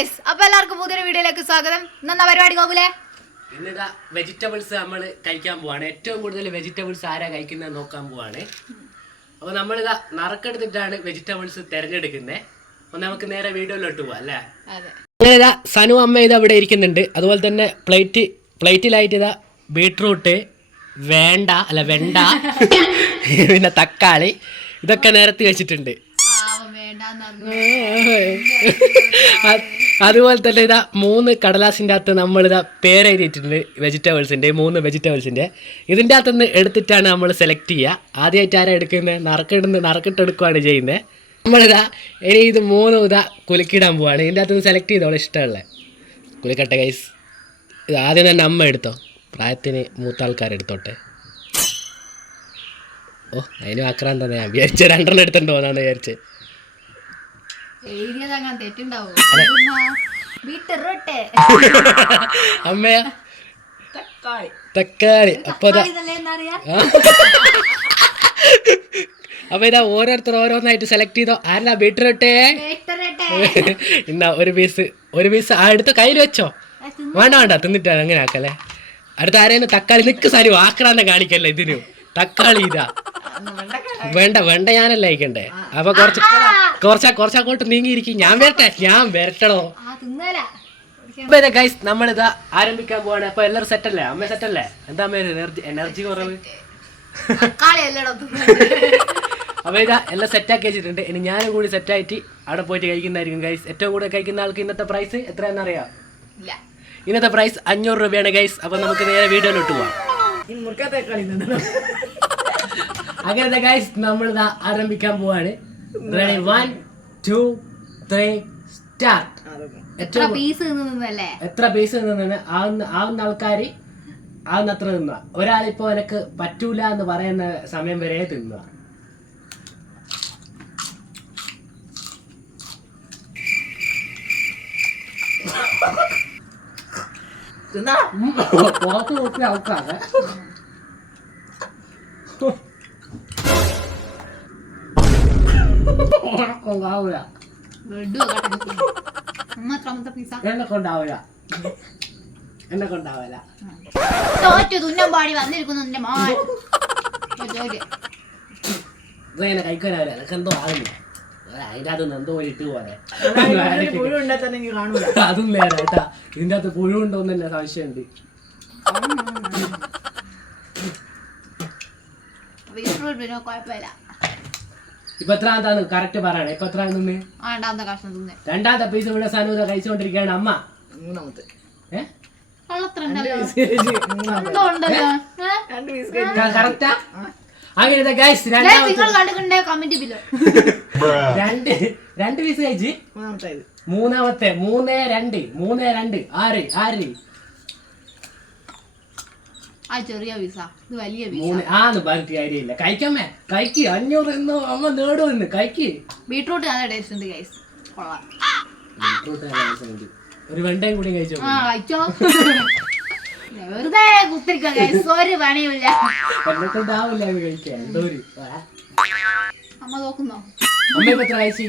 Guys, അപ്പോൾ എല്ലാവർക്കും പുതിയൊരു വീഡിയോയിലേക്ക് സ്വാഗതം. ഇന്നെന്താ പരിപാടി ഗോകുലേ? ഇന്നിതാ വെജിറ്റബിൾസ് നമ്മൾ കഴിക്കാൻ പോവാണ്. ഏറ്റവും കൂടുതൽ വെജിറ്റബിൾസ് ആരാ കഴിക്കുന്നത് നോക്കാൻ പോവാണ്. അപ്പോൾ നമ്മളിതാ നറുക്കെടുത്തിട്ടാണ് വെജിറ്റബിൾസ് തിരഞ്ഞെടുക്കുന്നത്. അപ്പോൾ നമുക്ക് നേരെ വീഡിയോയിലോട്ട് പോവാം അല്ലേ? അങ്ങനെ ഇതാ സനു അമ്മ ഇതാ ഇവിടെ ഇരിക്കുന്നുണ്ട്. അതുപോലെ തന്നെ പ്ലേറ്റിലായിട്ട് ഇതാ ബീട്രൂട്ട്, വെണ്ട പിന്നെ തക്കാളി ഇതൊക്കെ നിരത്തി വെച്ചിട്ടുണ്ട്. അതുപോലെ തന്നെ ഇതാ 3 കടലാസിൻ്റെ അകത്ത് നമ്മളിതാ പേരെഴുതിയിട്ടുണ്ട് വെജിറ്റബിൾസിൻ്റെ 3 വെജിറ്റബിൾസിൻ്റെ. ഇതിൻ്റെ അകത്തുനിന്ന് എടുത്തിട്ടാണ് നമ്മൾ സെലക്ട് ചെയ്യുക. ആദ്യമായിട്ട് ആരാ എടുക്കുന്നത്? നറുക്കിട്ടെടുക്കുകയാണ് ചെയ്യുന്നത്. നമ്മളിതാ ഇനി ഇത് 3 ഇതാ കുലുക്കിടാൻ പോവാണ്. ഇതിൻ്റെ അകത്തുനിന്ന് സെലക്ട് ചെയ്തോളെ ഇഷ്ടമുള്ളത് കുലുക്കട്ടെ ഗൈസ്. ഇത് ആദ്യം തന്നെ അമ്മ എടുത്തോ, പ്രായത്തിന് മൂത്ത ആൾക്കാരെടുത്തോട്ടെ. ഓ അതിന് ആക്രാന്തം ഞാൻ വിചാരിച്ച 2 എടുത്തിട്ട് പോകാന്നാണ് വിചാരിച്ചത്. അമ്മയാ തക്കാളി. അപ്പൊ ഇതാ ഓരോരുത്തർ ഓരോന്നായിട്ട് സെലക്ട് ചെയ്തോ. ആരാ ബീട്രൂട്ട്? ഇന്നാ ഒരു പീസ് അടുത്ത കയ്യിൽ വെച്ചോ. വേണ്ട തിന്നിട്ടാ അങ്ങനെ ആക്കല്ലേ. അടുത്ത ആരെയും തക്കാളി നിക്ക് സാരി ആക്രാന്തം കാണിക്കല്ലേ. ഇതിന് തക്കാളി ഇതാ വേണ്ട ഞാനല്ല അയക്കണ്ടേ. അപ്പൊ കുറച്ചങ്ങോട്ട് നീങ്ങിയിരിക്കും. ഞാൻ വരട്ടടോ. ഗൈസ് നമ്മളിതാ ആരംഭിക്കാൻ പോവാണ്. അപ്പൊ എല്ലാവരും സെറ്റല്ലേ? അമ്മ സെറ്റല്ലേ? എന്താ അമ്മ എനർജി കുറവ്? അപ്പൊ ഇതാ എല്ലാം സെറ്റാക്കി വെച്ചിട്ടുണ്ട്. ഇനി ഞാനും കൂടി സെറ്റായിട്ട് അവിടെ പോയിട്ട് കഴിക്കുന്നതായിരിക്കും ഗൈസ്. ഏറ്റവും കൂടുതൽ കഴിക്കുന്ന ആൾക്ക് ഇന്നത്തെ പ്രൈസ് എത്രയാണെന്നറിയാം? ഇന്നത്തെ പ്രൈസ് 500 രൂപയാണ് ഗൈസ്. അപ്പൊ നമുക്ക് നേരെ വീഡിയോയിലോട്ട് പോവാം. അങ്ങനത്തെ ഗൈസ് നമ്മളിതാ ആരംഭിക്കാൻ പോവാണ്. 1 2 3 സ്റ്റാർട്ട്. എത്ര പീസ് നിന്ന് ആവുന്ന ആൾക്കാർ ആവുന്നത്ര തിന്നുക. ഒരാളിപ്പോ എനിക്ക് പറ്റൂല എന്ന് പറയുന്ന സമയം വരെ തിന്നുക. പുറത്ത് നോക്കിയ ആൾക്കാരെ എന്നെ കൊണ്ടാവില്ല. ഇതെങ്ങനെ കഴിക്കാനാവില്ല. എനിക്ക് എന്തോ ആകുന്നു. അതിൻ്റെ അകത്ത് എന്തോ ഇട്ട് പോലെ. അതും നേരെ കേട്ടാ. ഇതിൻ്റെ അകത്ത് പുഴുണ്ടോന്ന് തന്നെ സംശയമുണ്ട്. ഇപ്പൊ എത്രാമത്താണ് കറക്റ്റ് പറയണേ? ഇപ്പൊ എത്ര നിന്ന്? രണ്ടാമത്തെ പീസ് ഇവിടെ സനൂത കഴിച്ചുകൊണ്ടിരിക്കുകയാണ് അമ്മ. കറക്റ്റാ? അങ്ങനത്തെ ഗൈസ് രണ്ട് പീസ് കഴിച്ച് മൂന്നാമത്തെ 3 2 6 ചെറിയ പീസ വലിയ ആന്ന് പറഞ്ഞിട്ട് കാര്യമില്ല. കഴിക്കമ്മേ കഴിക്ക്. 500 എന്നോ അമ്മ നേടുമെന്ന് കഴിക്ക്. ബീട്രൂട്ട് നല്ല ടേസ്റ്റ് ഉണ്ട് ഗൈസ്. ഒരു വെണ്ടയും കൂടി കഴിച്ചോ. വെറുതെ കുത്തിരിക്കാം ഗൈസ്. ഒരു പണിയില്ല. എന്നെക്കൊണ്ടാവില്ല കഴിക്കാൻ. എന്തോ അമ്മ നോക്കുന്നോ? അമ്മ ഇപ്പൊ എത്ര കഴിച്ചു?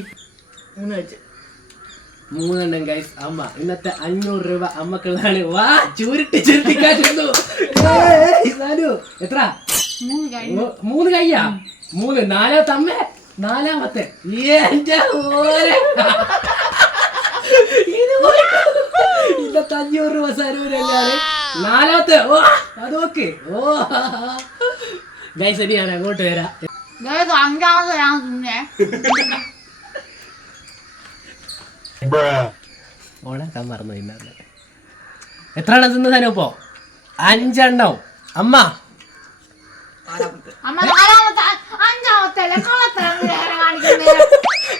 3 ഗൈസ്. അമ്മ ഇന്നത്തെ 500 രൂപ അമ്മക്കുള്ളതാണ്. വാ ചുരുട്ടിക്കാറ്റുന്നു. എത്ര? 3 കയ്യാ? 3 4 അമ്മ 4-മത്തെ. ഇന്നത്തെ 500 രൂപ സരൂരല്ലാണ് 4-മത്തെ. ഓ അത് ഓക്കെ. ഓ ഗൈസ് ഇനി ഞാൻ അങ്ങോട്ട് വരാം. 5-മത്തെ ഞാൻ തിന്നേ. ഓണാക്കാൻ മറന്നു. എത്ര എണ്ണം തിന്ന തന്നെ ഇപ്പോ? 5 എണ്ണം. അമ്മ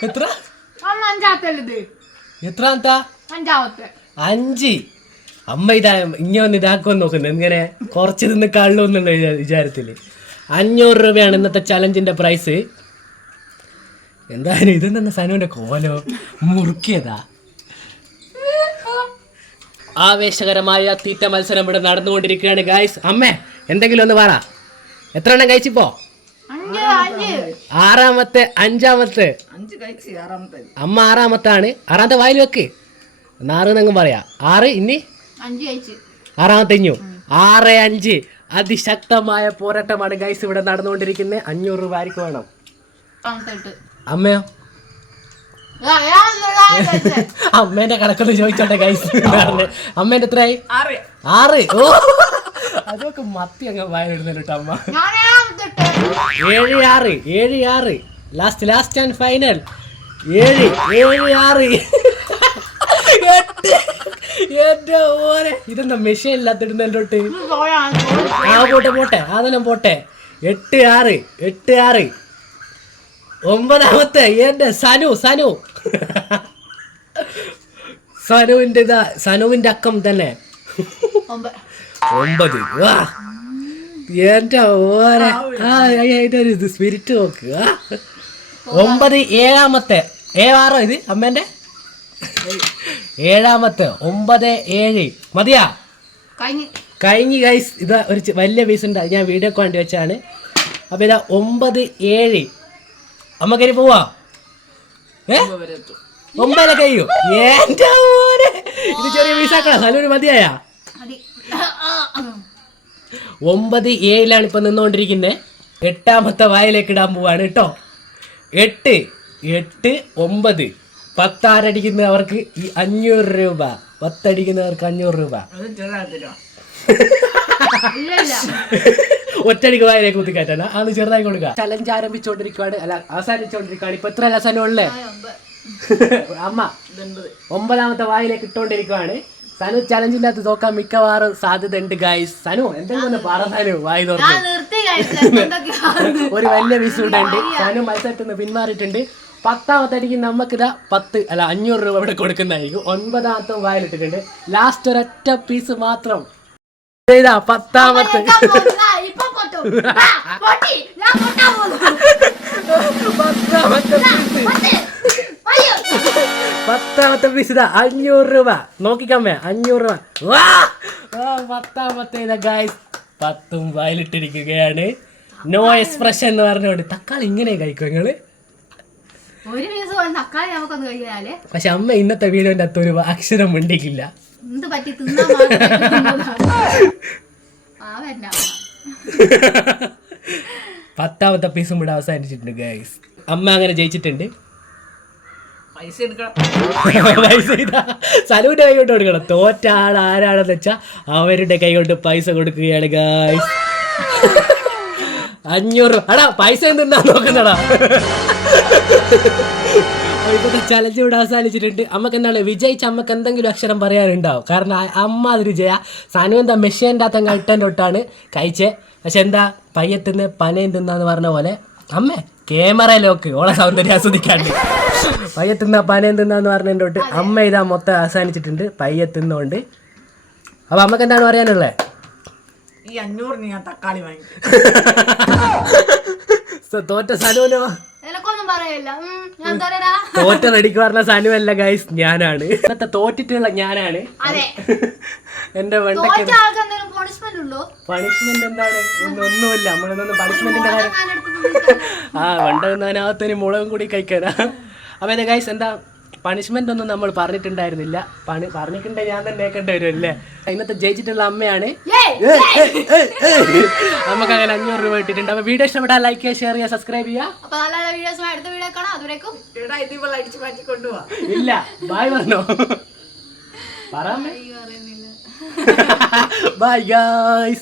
എത്ര? എത്രാമത്താ? 5. അമ്മ ഇതാ ഇങ്ങനെ ഇതാക്കുമെന്ന് നോക്കുന്നത്. ഇങ്ങനെ കുറച്ച് നിന്ന് കള്ളു എന്നുള്ള വിചാരത്തില്. 500 രൂപയാണ് ഇന്നത്തെ ചലഞ്ചിന്റെ പ്രൈസ്. എന്തായാലും ഇത് തന്നെ സനുവിന്റെ കോലോ മുറുക്കിയതാ. ആവേശകരമായ തീറ്റ മത്സരം ഇവിടെ നടന്നുകൊണ്ടിരിക്കുകയാണ് ഗായ്സ്. അമ്മേ എന്തെങ്കിലും ഒന്ന് പറ. എത്ര എണ്ണം കഴിച്ചിപ്പോ? 6-മത്തെ 5-മത്തെ. അമ്മ 6-മത്താണ്. 6-മത്തെ വായിൽ വെക്ക്. നാറെന്നങ്ങ് പറയാ 6 ഇനി 5 കഴിച്ച് 6 6-5 അതിശക്തമായ പോരാട്ടമാണ് ഗൈസ് ഇവിടെ നടന്നുകൊണ്ടിരിക്കുന്നത്. 500 രൂപ ആർക്ക് വേണം? അമ്മയോ? അമ്മേന്റെ കണക്കൊന്ന് ചോദിച്ചോട്ടെ ഗൈസ്. അമ്മേന്റെ എത്രയായി? 6. ഓ അതൊക്കെ മത്തി അങ്ങ് വായിലിടുന്നല്ലോ കേട്ടോ അമ്മ. 7-6 ലാസ്റ്റ് ആൻഡ് ഫൈനൽ 7-6. ഇതെന്താ മെഷീൻ ഇല്ലാത്തിടുന്നോട്ട്? പോട്ടെ അതെല്ലാം പോട്ടെ. 8-6 9ാമത്തെ എന്റെ സനുവിന്റെ അക്കം തന്നെ 9. വാ എന്റെ ഓരെ ഒരു സ്പിരിറ്റ് നോക്കുക. 9 7ാമത്തെ 6 ഇത് അമ്മേന്റെ 7ാമത്തെ 9-7 മതിയാ കഴിഞ്ഞ് ഗൈസ്. ഇതാ ഒരു വലിയ പീസ് ഉണ്ട്, ഞാൻ വീഡിയോക്ക് വേണ്ടി വെച്ചാണ്. അപ്പൊ ഇതാ 9-7 അമ്മക്കരി പോവാ. 9 കഴിയും. എന്റെ ഓരെ ഇത് ചെറിയ പീസാക്കണം. നല്ലൊരു മതിയായ 9-7 ഇപ്പൊ നിന്നോണ്ടിരിക്കുന്നത്. 8ാമത്തെ വായിലേക്ക് ഇടാൻ പോവാണ് കേട്ടോ. 8 9 10 ആരടിക്കുന്നവർക്ക് ഈ 500 രൂപ. 10 അടിക്കുന്നവർക്ക് 500 രൂപ. ഒറ്റടിക്ക് വായിലേക്ക് കുത്തിക്കാറ്റാണ്. അത് ചെറുതായി കൊടുക്കുക. ചലഞ്ച് ആരംഭിച്ചോണ്ടിരിക്കുവാണ്, അല്ല അവസാനിച്ചോണ്ടിരിക്കുവാണ്. ഇപ്പൊ എത്ര ലസനുള്ളേ? അമ്മ 9ാമത്തെ വായിലേക്ക് ഇട്ടോണ്ടിരിക്കുവാണ്. സനു ചലഞ്ചിനകത്ത് തോക്കാൻ മിക്കവാറും സാധ്യത ഉണ്ട് ഗൈസ്. സനു എന്തെങ്കിലും പറഞ്ഞു വായി തോർന്നു. ഒരു വലിയ വിസൂടെ ഉണ്ട്. സനു മത്സരത്തിൽ നിന്ന് പിന്മാറിയിട്ടുണ്ട്. 10ാമത്തെ അടിക്ക് നമുക്കിതാ 500 രൂപ ഇവിടെ കൊടുക്കുന്നതായിരിക്കും. 9ാമത്തെ വായിലിട്ടിട്ടുണ്ട്. ലാസ്റ്റ് ഒരൊറ്റ പീസ് മാത്രം. 10ാമത്തെ 10ാമത്തെ പീസ് ഇതാ 500 രൂപ. നോക്കിക്കമ്മേ 500 രൂപ. 10ാമത്തെ ഇതാ ഗൈസ് 10ഉം വായിലിട്ടിരിക്കുകയാണ്. നോ എക്സ്പ്രഷൻ എന്ന് പറഞ്ഞോണ്ട്. തക്കാളി ഇങ്ങനെ കഴിക്കും നിങ്ങള്? പക്ഷെ അമ്മ ഇന്നത്തെ വീഡിയോന്റെ അകത്ത് ഒരു അക്ഷരം മിണ്ടിക്കില്ല. 10ാമത്തെ പീസും ഇവിടെ അവസാനിച്ചിട്ടുണ്ട് ഗൈസ്. അമ്മ അങ്ങനെ ജയിച്ചിട്ടുണ്ട്. പൈസ സനുവിന്റെ കൈ കൊണ്ട് കൊടുക്കണം. തോറ്റ ആൾ ആരാണെന്ന് വെച്ചാ അവരുടെ കൈ കൊണ്ട് പൈസ കൊടുക്കുകയാണ് ഗൈസ്. 500 അടാ പൈസ എന്തിനാ നോക്കുന്നടാ. ഇപ്പോഴത്തെ ചലഞ്ച് ഇവിടെ അവസാനിച്ചിട്ടുണ്ട്. അമ്മക്ക് എന്താണ് വിജയിച്ച അമ്മക്ക് എന്തെങ്കിലും അക്ഷരം പറയാനുണ്ടാവും. കാരണം അമ്മ അതൊരു ജയ. സനു എന്താ മെഷീൻ്റെ അകത്ത് ഇട്ടൻ്റെ തൊട്ടാണ് കഴിച്ചേ. പക്ഷെ എന്താ പയ്യത്തിന്ന് പനയും തിന്നാന്ന് പറഞ്ഞ പോലെ അമ്മേ ക്യാമറയിലോക്ക് ഓളെ സൗന്ദര്യം ആസ്വദിക്കാണ്ട്. പയ്യത്തിന്ന പനയും തിന്നാന്ന് പറഞ്ഞതിൻ്റെ തൊട്ട് അമ്മ ഇതാ മൊത്തം അവസാനിച്ചിട്ടുണ്ട് പയ്യത്തിന്നുകൊണ്ട്. അപ്പൊ അമ്മക്ക് എന്താണ് പറയാനുള്ളത്? ഈ 500 ഞാൻ തക്കാളി വാങ്ങി. തോറ്റ സനുവിനോ? തോറ്റ റെഡിക്ക് പറഞ്ഞ സനു അല്ല ഗൈസ്, ഞാനാണ്. ഇന്നത്തെ തോറ്റിട്ടുള്ള ഞാനാണ്. എന്റെ വെണ്ടയ്ക്ക് പണിഷ്മെന്റ് എന്താണ്? ഒന്നുമില്ല. നമ്മളൊന്നും പണിഷ്മെന്റിന്റെ കാര്യം വെണ്ട തിന്നാനകത്തിന് മുളകും കൂടി കഴിക്കാനാ. അപ്പൊ ഇത് ഗൈസ് എന്താ പണിഷ്മെന്റ് ഒന്നും നമ്മൾ പറഞ്ഞിട്ടുണ്ടായിരുന്നില്ല. പറഞ്ഞിട്ടുണ്ടെങ്കിൽ ഞാൻ തന്നെ കേൾക്കേണ്ടി വരും അല്ലേ. ഇന്നത്തെ ജയിച്ചിട്ടുള്ള അമ്മയാണ്. നമുക്ക് അങ്ങനെ 500 രൂപ ഇട്ടിട്ടുണ്ട്. അപ്പൊ വീഡിയോ ഇഷ്ടപ്പെട്ടാൽ ലൈക്ക് ചെയ്യുക, ഷെയർ ചെയ്യുക, സബ്സ്ക്രൈബ് ചെയ്യുക. ഇല്ല ബൈ പറഞ്ഞോ. Bye guys.